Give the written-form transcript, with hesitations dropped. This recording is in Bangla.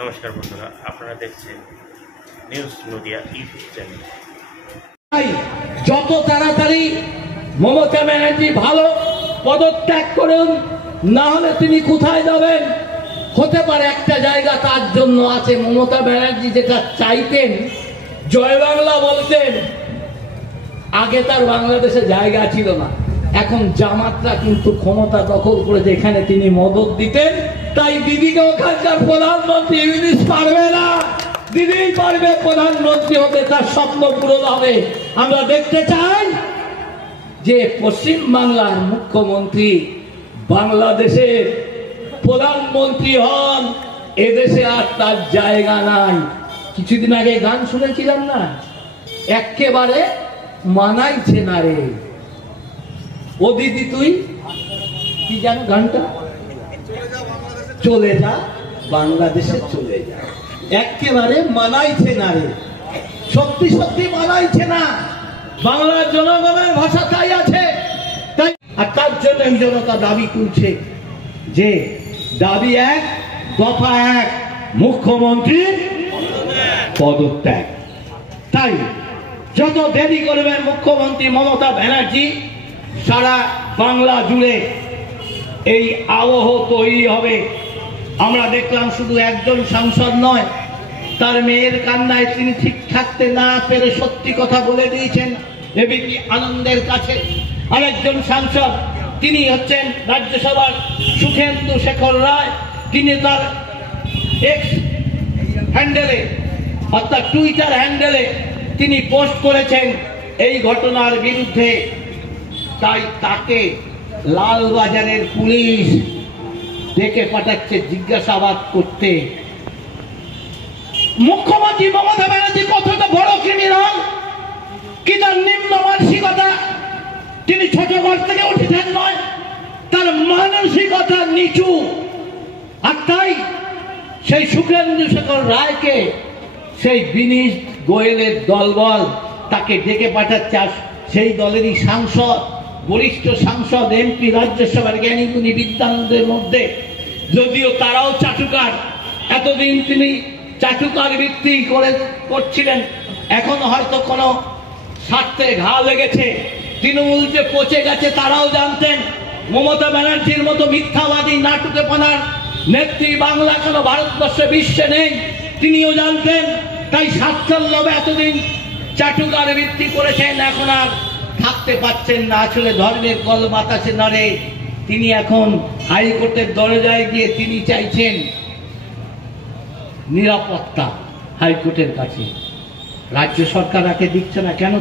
নমস্কার বন্ধুরা, আপনারা দেখছেন নিউজ নদিয়া ইউটিউব চ্যানেল। যত তাড়াতাড়ি মমতা ব্যানার্জি ভালো পদত্যাগ করুন, না হলে তিনি কোথায় যাবেন? হতে পারে একটা জায়গা তার জন্য আছে। মমতা ব্যানার্জি যেটা চাইতেন, জয় বাংলা বলতেন, আগে তার বাংলাদেশে জায়গা ছিল না। এখন জামাতরা কিন্তু ক্ষমতা দখল করেছে, এখানে তিনি মদত দিতেন। তাই দিদিকে ওখানকার প্রধানমন্ত্রী ইউনিস পারবে না, দিদি পারবে প্রধানমন্ত্রী হতে, তার স্বপ্ন পূরণ হবে। আমরা দেখতে চাই যে পশ্চিম বাংলার মুখ্যমন্ত্রী বাংলাদেশের প্রধানমন্ত্রী হন। এদেশে আর তার জায়গা নাই। কিছুদিন আগে গান শুনেছিলাম না, একেবারে মানাইছে না রে ও দিদি, তুই কি জানো গানটা? চলে যা বাংলাদেশে, চলে যা। একেবারে মানাইছে না রে, সত্যি সত্যি মানাইছে না। বাংলার জনগণের ভাষা তাই আছে, তাই আর তার জন্য এই জনতা দাবি করছে যে দাবি এক, দফা এক, মুখ্যমন্ত্রী পদত্যাগ। তাই যত দেরি করবেন মুখ্যমন্ত্রী মমতা ব্যানার্জি, সারা বাংলা জুড়ে এই আবহ তৈরি হবে। আমরা দেখলাম শুধু একজন সাংসদ নয়, তার মেয়ের কান্নায় তিনি ঠিক থাকতে না পেরে সত্যি কথা বলে দিয়েছেন এবিপি আনন্দের কাছে। আরেকজন সাংসদ, তিনি হচ্ছেন রাজ্যসভার সুখেন্দু শেখর রায়, তিনি তার এক্স হ্যান্ডেলে অর্থাৎ টুইটার হ্যান্ডেলে তিনি পোস্ট করেছেন এই ঘটনার বিরুদ্ধে। তাই তাকে লালবাজারের পুলিশ ডেকে পাঠাচ্ছে জিজ্ঞাসাবাদ করতে। মুখ্যমন্ত্রী মমতা ব্যানার্জি কতটা বড় ক্রিমিনাল, কি তার নিম্ন মানসিকতা! তিনি ছোট ঘর থেকে উঠেছেন নয়, তার মানসিকতা নিচু। আর তাই সেই সুখেন্দু শেখর রায়কে, সেই বিনীশ গোয়েলের দলবল তাকে ডেকে পাঠাচ্ছে। সেই দলেরই সাংসদ, বরিষ্ঠ সাংসদ, এমপি, রাজ্যসভার জ্ঞানীগুণী বিদ্যানন্দের মধ্যে, যদিও তারাও চাটুকার। এতদিন তিনি চাটুকার বৃত্তি করছিলেন, এখন হয়তো কোনো স্বার্থে ঘা লেগেছে। তৃণমূল যে পচে গেছে তারাও জানতেন। মমতা ব্যানার্জির মতো মিথ্যাবাদী নাটুকেপনার নেত্রী বাংলা কেন ভারতবর্ষে, বিশ্বে নেই, তিনিও জানতেন। তাই স্বাচ্ছন্দ্যে এতদিন চাটুকার বৃত্তি করেছেন, এখন আর থাকতে পারছেন না। আসলে ধর্মের কল বাতাসে নড়ে। তিনি এখন হাইকোর্টের দরজায় গিয়ে তিনি চাইছেন নিরাপত্তা হাইকোর্টের কাছে। রাজ্য সরকার একে দিচ্ছে না কেন?